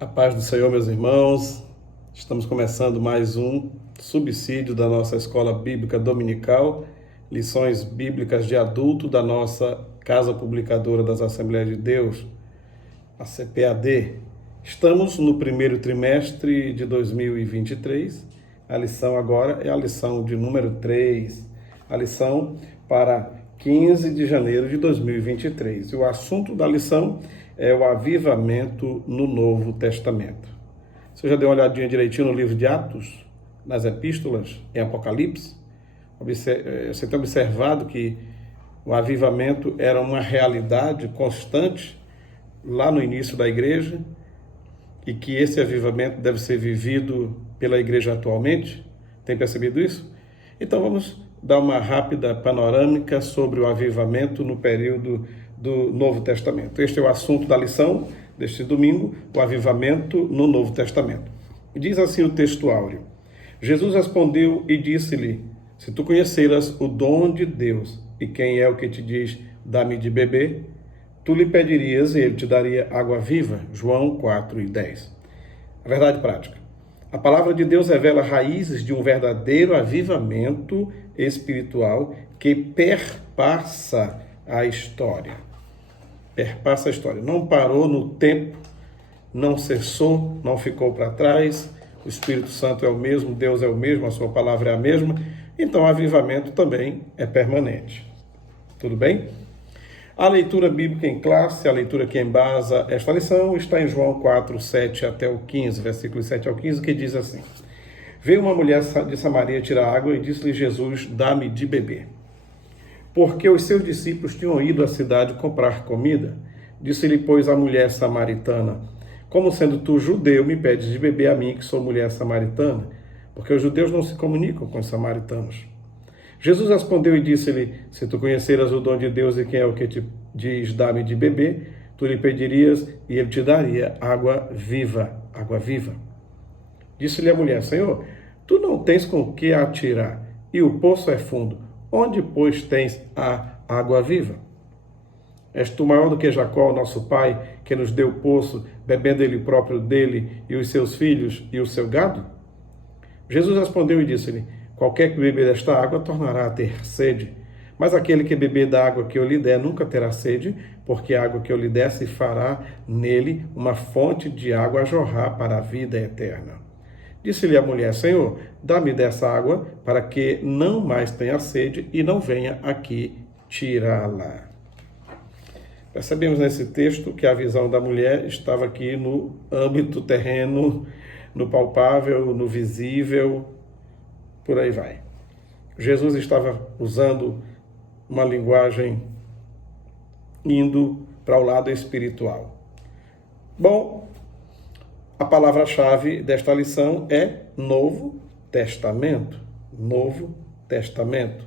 A paz do Senhor, meus irmãos. Estamos começando mais um subsídio da nossa Escola Bíblica Dominical, lições bíblicas de adulto da nossa Casa Publicadora das Assembleias de Deus, a CPAD. Estamos no primeiro trimestre de 2023. A lição agora é a lição de número 3, a lição para 15 de janeiro de 2023. E o assunto da lição é o avivamento no Novo Testamento. Você já deu uma olhadinha direitinho no livro de Atos, nas epístolas, em Apocalipse? Você tem observado que o avivamento era uma realidade constante lá no início da igreja e que esse avivamento deve ser vivido pela igreja atualmente? Tem percebido isso? Então vamos dar uma rápida panorâmica sobre o avivamento no período do Novo Testamento. Este é o assunto da lição deste domingo, o avivamento no Novo Testamento. Diz assim o texto áureo: Jesus respondeu e disse-lhe: se tu conheceras o dom de Deus e quem é o que te diz, dá-me de beber, tu lhe pedirias e ele te daria água viva. João 4:10. A verdade prática. A palavra de Deus revela raízes de um verdadeiro avivamento espiritual que perpassa a história. Perpassa a história. Não parou no tempo, não cessou, não ficou para trás. O Espírito Santo é o mesmo, Deus é o mesmo, a sua palavra é a mesma. Então, o avivamento também é permanente. Tudo bem? A leitura bíblica em classe, a leitura que embasa esta lição, está em João 4, 7 até o 15, versículos 7 ao 15, que diz assim: veio uma mulher de Samaria tirar água e disse-lhe Jesus: dá-me de beber. Porque os seus discípulos tinham ido à cidade comprar comida. Disse-lhe, pois, a mulher samaritana: como sendo tu judeu, me pedes de beber a mim, que sou mulher samaritana? Porque os judeus não se comunicam com os samaritanos. Jesus respondeu e disse-lhe: se tu conheceras o dom de Deus e quem é o que te diz, dá-me de beber, tu lhe pedirias e ele te daria água viva. Água viva. Disse-lhe a mulher: Senhor, tu não tens com o que atirar, e o poço é fundo. Onde, pois, tens a água viva? És tu maior do que Jacó, nosso pai, que nos deu o poço, bebendo ele próprio dele, e os seus filhos, e o seu gado? Jesus respondeu e disse-lhe: qualquer que beber desta água tornará a ter sede, mas aquele que beber da água que eu lhe der nunca terá sede, porque a água que eu lhe der se fará nele uma fonte de água a jorrar para a vida eterna. Disse-lhe a mulher: Senhor, dá-me dessa água, para que não mais tenha sede e não venha aqui tirá-la. Percebemos nesse texto que a visão da mulher estava aqui no âmbito terreno, no palpável, no visível, por aí vai. Jesus estava usando uma linguagem indo para o lado espiritual. Bom, a palavra-chave desta lição é Novo Testamento. Novo Testamento.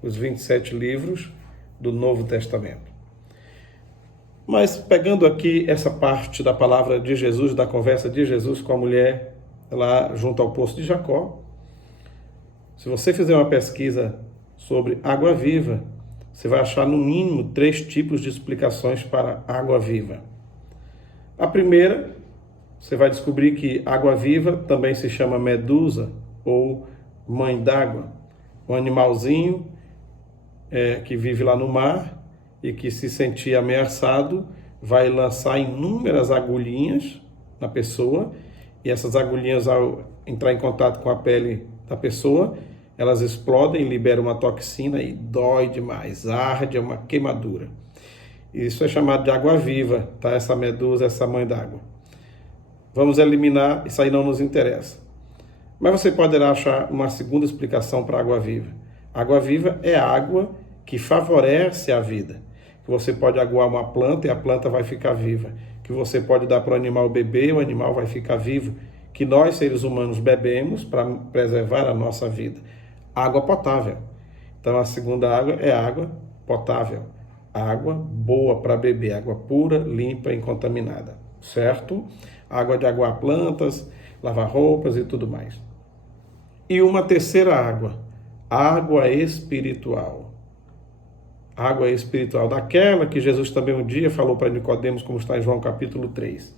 Os 27 livros do Novo Testamento. Mas pegando aqui essa parte da palavra de Jesus, da conversa de Jesus com a mulher lá junto ao poço de Jacó, se você fizer uma pesquisa sobre água viva, você vai achar no mínimo 3 tipos de explicações para água viva. A primeira, você vai descobrir que água viva também se chama medusa ou mãe d'água, um animalzinho que vive lá no mar e que, se sentir ameaçado, vai lançar inúmeras agulhinhas na pessoa, e essas agulhinhas, ao entrar em contato com a pele da pessoa, elas explodem, liberam uma toxina e dói demais, arde, é uma queimadura. Isso é chamado de água viva, tá? Essa medusa, essa mãe d'água. Vamos eliminar, isso aí não nos interessa. Mas você poderá achar uma segunda explicação para a água viva. Água viva é água que favorece a vida. Que você pode aguar uma planta e a planta vai ficar viva. Que você pode dar para o animal beber e o animal vai ficar vivo. Que nós, seres humanos, bebemos para preservar a nossa vida. Água potável. Então a segunda água é água potável. Água boa para beber, água pura, limpa e incontaminada. Certo? Água de aguar plantas, lavar roupas e tudo mais. E uma terceira água, água espiritual. Água espiritual, daquela que Jesus também um dia falou para Nicodemos, como está em João capítulo 3.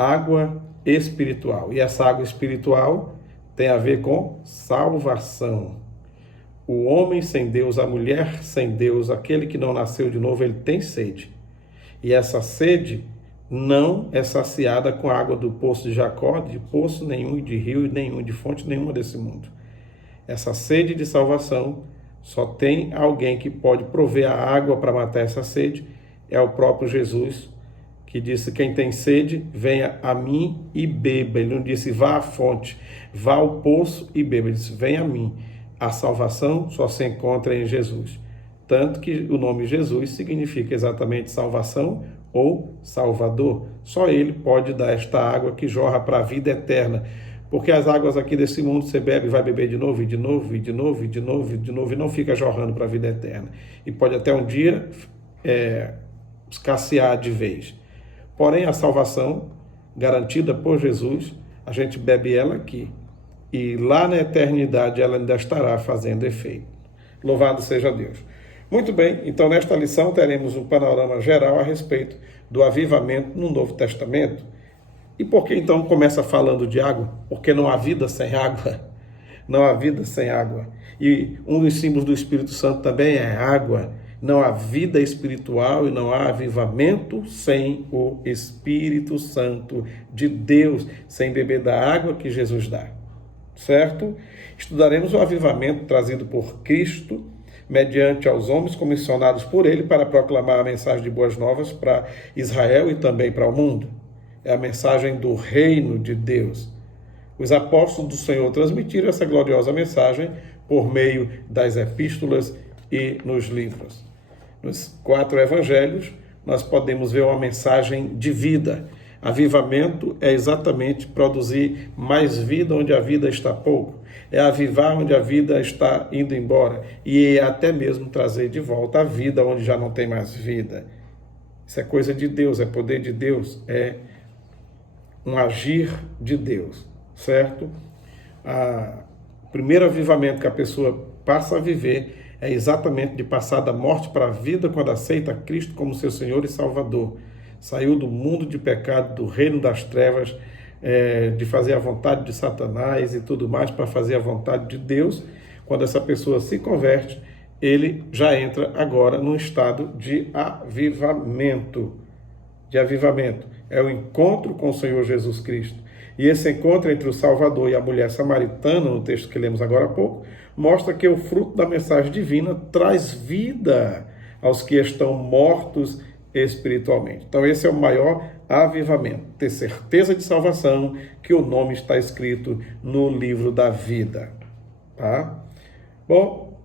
água espiritual. E essa água espiritual tem a ver com salvação. O homem sem Deus, a mulher sem Deus, aquele que não nasceu de novo, ele tem sede. E essa sede não é saciada com a água do poço de Jacó, de poço nenhum, de rio nenhum, de fonte nenhuma desse mundo. Essa sede de salvação só tem alguém que pode prover a água para matar essa sede, é o próprio Jesus, que disse: quem tem sede, venha a mim e beba. Ele não disse vá à fonte, vá ao poço e beba. Ele disse: venha a mim. A salvação só se encontra em Jesus. Tanto que o nome Jesus significa exatamente salvação ou Salvador. Só Ele pode dar esta água que jorra para a vida eterna. Porque as águas aqui desse mundo você bebe e vai beber de novo, e de novo, e de novo, e de novo, e de novo, e não fica jorrando para a vida eterna. E pode até um dia escassear de vez. Porém, a salvação garantida por Jesus, a gente bebe ela aqui. E lá na eternidade ela ainda estará fazendo efeito. Louvado seja Deus. Muito bem, então nesta lição teremos um panorama geral a respeito do avivamento no Novo Testamento. E por que então começa falando de água? Porque não há vida sem água. Não há vida sem água. E um dos símbolos do Espírito Santo também é água. Não há vida espiritual e não há avivamento sem o Espírito Santo de Deus, sem beber da água que Jesus dá. Certo? Estudaremos o avivamento trazido por Cristo, mediante aos homens comissionados por Ele para proclamar a mensagem de boas novas para Israel e também para o mundo. É a mensagem do reino de Deus. Os apóstolos do Senhor transmitiram essa gloriosa mensagem por meio das epístolas e nos livros. Nos 4 evangelhos, nós podemos ver uma mensagem de vida. Avivamento é exatamente produzir mais vida onde a vida está pouco. É avivar onde a vida está indo embora. E é até mesmo trazer de volta a vida onde já não tem mais vida. Isso é coisa de Deus, é poder de Deus, é um agir de Deus, certo? O primeiro avivamento que a pessoa passa a viver é exatamente de passar da morte para a vida quando aceita Cristo como seu Senhor e Salvador. Saiu do mundo de pecado, do reino das trevas, de fazer a vontade de Satanás e tudo mais para fazer a vontade de Deus. Quando essa pessoa se converte, ele já entra agora num estado de avivamento. É o encontro com o Senhor Jesus Cristo. E esse encontro entre o Salvador e a mulher samaritana, no texto que lemos agora há pouco, mostra que o fruto da mensagem divina traz vida aos que estão mortos espiritualmente. Então esse é o maior avivamento, ter certeza de salvação, que o nome está escrito no livro da vida. Tá? Bom,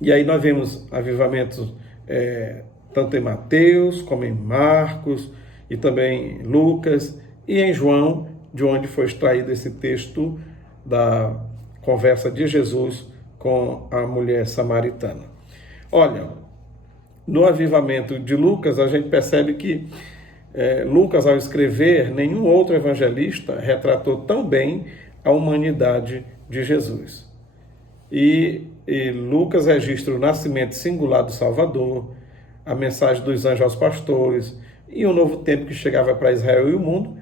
e aí nós vemos avivamentos tanto em Mateus, como em Marcos, e também em Lucas, e em João, de onde foi extraído esse texto da conversa de Jesus com a mulher samaritana. Olha, no avivamento de Lucas, a gente percebe que Lucas, ao escrever, nenhum outro evangelista retratou tão bem a humanidade de Jesus. E Lucas registra o nascimento singular do Salvador, a mensagem dos anjos aos pastores e o novo tempo que chegava para Israel e o mundo,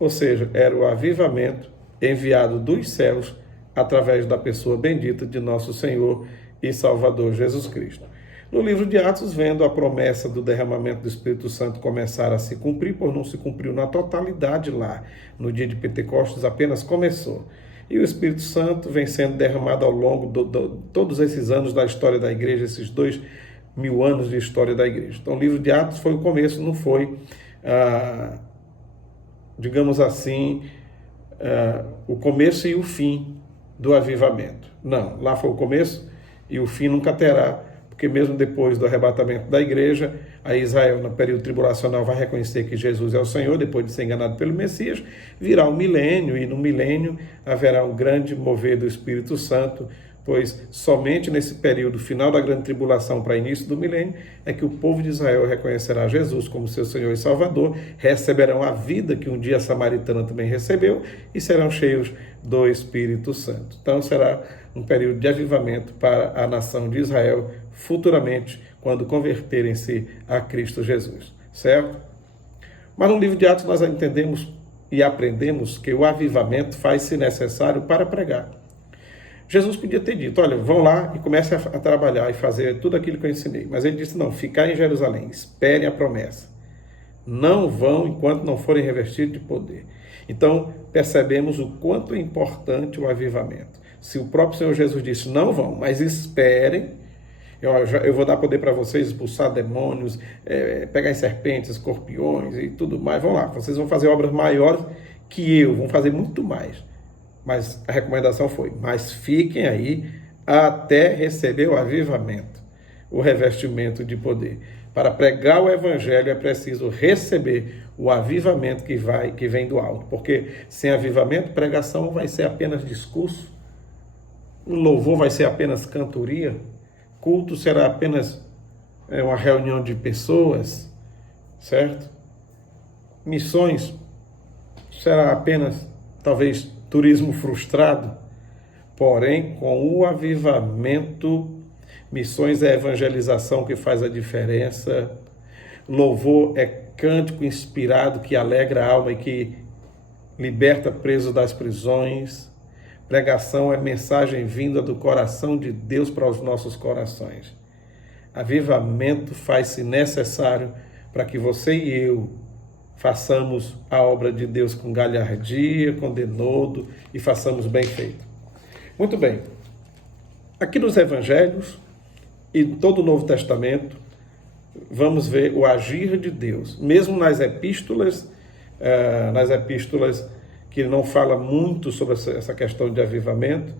ou seja, era o avivamento enviado dos céus através da pessoa bendita de nosso Senhor e Salvador Jesus Cristo. No livro de Atos, vendo a promessa do derramamento do Espírito Santo começar a se cumprir, por não se cumpriu na totalidade lá, no dia de Pentecostes apenas começou. E o Espírito Santo vem sendo derramado ao longo de todos esses anos da história da igreja, esses 2000 anos de história da igreja. Então o livro de Atos foi o começo, não foi, digamos assim, o começo e o fim do avivamento. Não, lá foi o começo e o fim nunca terá, porque mesmo depois do arrebatamento da igreja, a Israel, no período tribulacional, vai reconhecer que Jesus é o Senhor, depois de ser enganado pelo Messias, virá o milênio, e no milênio haverá um grande mover do Espírito Santo, pois somente nesse período final da grande tribulação para início do milênio é que o povo de Israel reconhecerá Jesus como seu Senhor e Salvador, receberão a vida que um dia a samaritana também recebeu e serão cheios do Espírito Santo. Então será um período de avivamento para a nação de Israel futuramente, quando converterem-se a Cristo Jesus, certo? Mas no livro de Atos nós entendemos e aprendemos que o avivamento faz-se necessário para pregar. Jesus podia ter dito, olha, vão lá e comecem a trabalhar e fazer tudo aquilo que eu ensinei. Mas ele disse, não, ficar em Jerusalém, esperem a promessa. Não vão enquanto não forem revestidos de poder. Então, percebemos o quanto é importante o avivamento. Se o próprio Senhor Jesus disse, não vão, mas esperem, eu vou dar poder para vocês expulsar demônios, pegar em serpentes, escorpiões e tudo mais. Vão lá, vocês vão fazer obras maiores que eu, vão fazer muito mais. Mas a recomendação foi, mas fiquem aí até receber o avivamento, o revestimento de poder. Para pregar o evangelho é preciso receber o avivamento que vem do alto. Porque sem avivamento, pregação vai ser apenas discurso, o louvor vai ser apenas cantoria, culto será apenas uma reunião de pessoas, certo? Missões será apenas, talvez, turismo frustrado. Porém, com o avivamento, missões é evangelização que faz a diferença. Louvor é cântico inspirado que alegra a alma e que liberta presos das prisões. Pregação é mensagem vinda do coração de Deus para os nossos corações. Avivamento faz-se necessário para que você e eu façamos a obra de Deus com galhardia, com denodo e façamos bem feito. Muito bem. Aqui nos Evangelhos e todo o Novo Testamento, vamos ver o agir de Deus. Mesmo nas epístolas que não fala muito sobre essa questão de avivamento,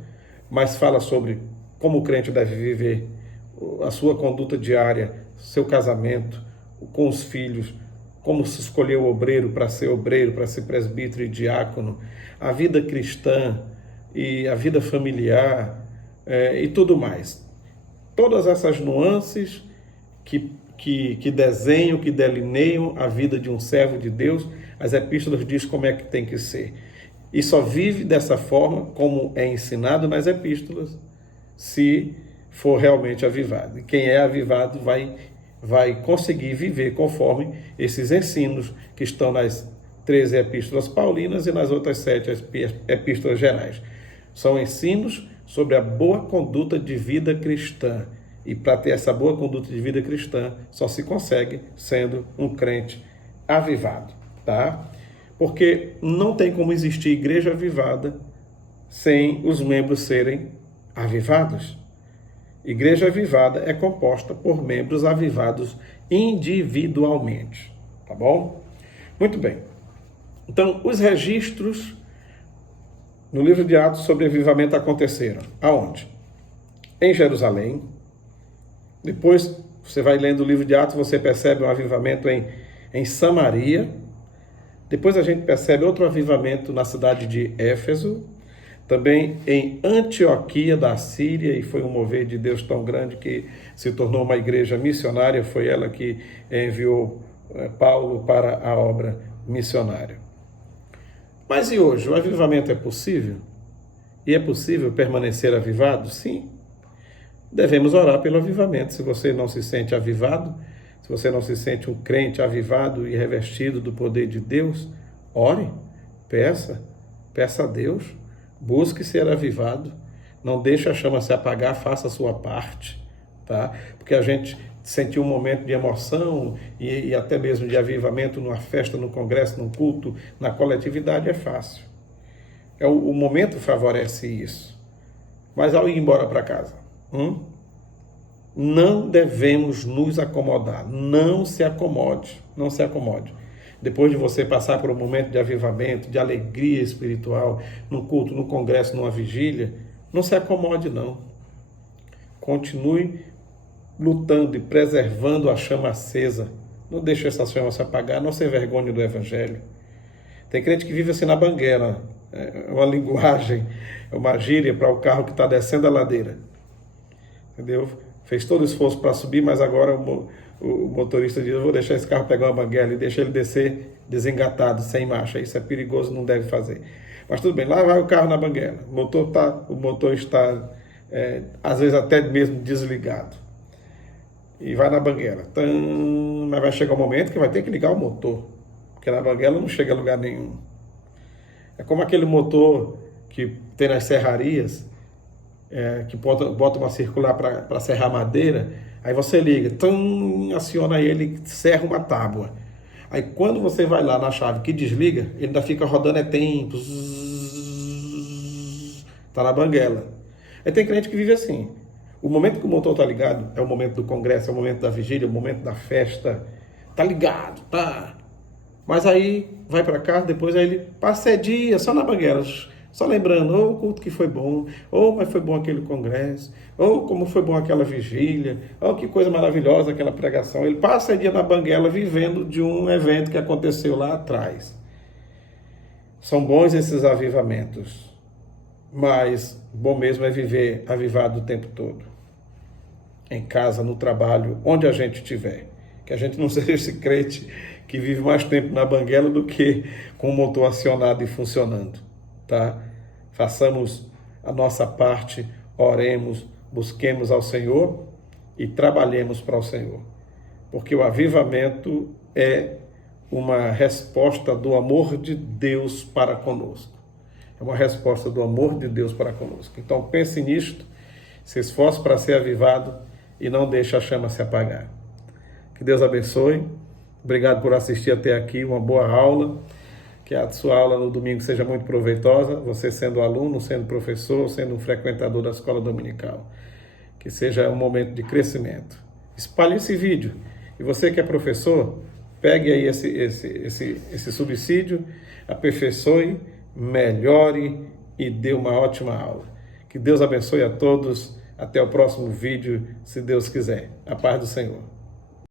mas fala sobre como o crente deve viver a sua conduta diária, seu casamento, com os filhos, como se escolher o obreiro, para ser presbítero e diácono, a vida cristã e a vida familiar e tudo mais. Todas essas nuances que desenham, que delineiam a vida de um servo de Deus, as epístolas dizem como é que tem que ser. E só vive dessa forma, como é ensinado nas epístolas, se for realmente avivado. E quem é avivado vai conseguir viver conforme esses ensinos que estão nas 13 epístolas paulinas e nas outras 7 epístolas gerais. São ensinos sobre a boa conduta de vida cristã. E para ter essa boa conduta de vida cristã, só se consegue sendo um crente avivado, tá? Porque não tem como existir igreja avivada sem os membros serem avivados. Igreja avivada é composta por membros avivados individualmente, tá bom? Muito bem. Então, os registros no livro de Atos sobre avivamento aconteceram. Aonde? Em Jerusalém. Depois, você vai lendo o livro de Atos, você percebe um avivamento em Samaria. Depois a gente percebe outro avivamento na cidade de Éfeso. Também em Antioquia da Síria, e foi um mover de Deus tão grande que se tornou uma igreja missionária. Foi ela que enviou Paulo para a obra missionária. Mas e hoje? O avivamento é possível? E é possível permanecer avivado? Sim. Devemos orar pelo avivamento. Se você não se sente avivado, se você não se sente um crente avivado e revestido do poder de Deus, ore, peça a Deus, busque ser avivado, não deixe a chama se apagar, faça a sua parte, tá? Porque a gente sentiu um momento de emoção e até mesmo de avivamento numa festa, no congresso, num culto, na coletividade é fácil. O momento favorece isso. Mas ao ir embora para casa, não devemos nos acomodar. Não se acomode. Não se acomode. Depois de você passar por um momento de avivamento, de alegria espiritual, num culto, num congresso, numa vigília, não se acomode, não. Continue lutando e preservando a chama acesa. Não deixe essa chama se apagar, não se envergonhe do evangelho. Tem crente que vive assim na banguela. É uma linguagem, é uma gíria para o carro que está descendo a ladeira. Entendeu? Fez todo o esforço para subir, mas agora o motorista diz, eu vou deixar esse carro pegar uma banguela e deixar ele descer desengatado, sem marcha. Isso é perigoso, não deve fazer. Mas tudo bem, lá vai o carro na banguela. O motor está, às vezes, até mesmo desligado. E vai na banguela. Mas vai chegar um momento que vai ter que ligar o motor, porque na banguela não chega a lugar nenhum. É como aquele motor que tem nas serrarias, que bota uma circular para serrar madeira, aí você liga, aciona ele, serra uma tábua. Aí quando você vai lá na chave que desliga, ele ainda fica rodando tempo, tá na banguela. Aí tem crente que vive assim. O momento que o motor tá ligado é o momento do congresso, é o momento da vigília, é o momento da festa. Tá ligado, tá? Mas aí vai para casa, depois aí ele passa dia só na banguela, só lembrando, o culto que foi bom, mas foi bom aquele congresso, como foi bom aquela vigília, que coisa maravilhosa aquela pregação. Ele passa dia na banguela vivendo de um evento que aconteceu lá atrás. São bons esses avivamentos, mas bom mesmo é viver avivado o tempo todo. Em casa, no trabalho, onde a gente estiver. Que a gente não seja esse crente que vive mais tempo na banguela do que com o motor acionado e funcionando, tá? Façamos a nossa parte, oremos, busquemos ao Senhor e trabalhemos para o Senhor. Porque o avivamento é uma resposta do amor de Deus para conosco. É uma resposta do amor de Deus para conosco. Então pense nisto, se esforce para ser avivado e não deixe a chama se apagar. Que Deus abençoe. Obrigado por assistir até aqui, uma boa aula. Que a sua aula no domingo seja muito proveitosa, você sendo aluno, sendo professor, sendo um frequentador da escola dominical. Que seja um momento de crescimento. Espalhe esse vídeo. E você que é professor, pegue aí esse subsídio, aperfeiçoe, melhore e dê uma ótima aula. Que Deus abençoe a todos. Até o próximo vídeo, se Deus quiser. A paz do Senhor.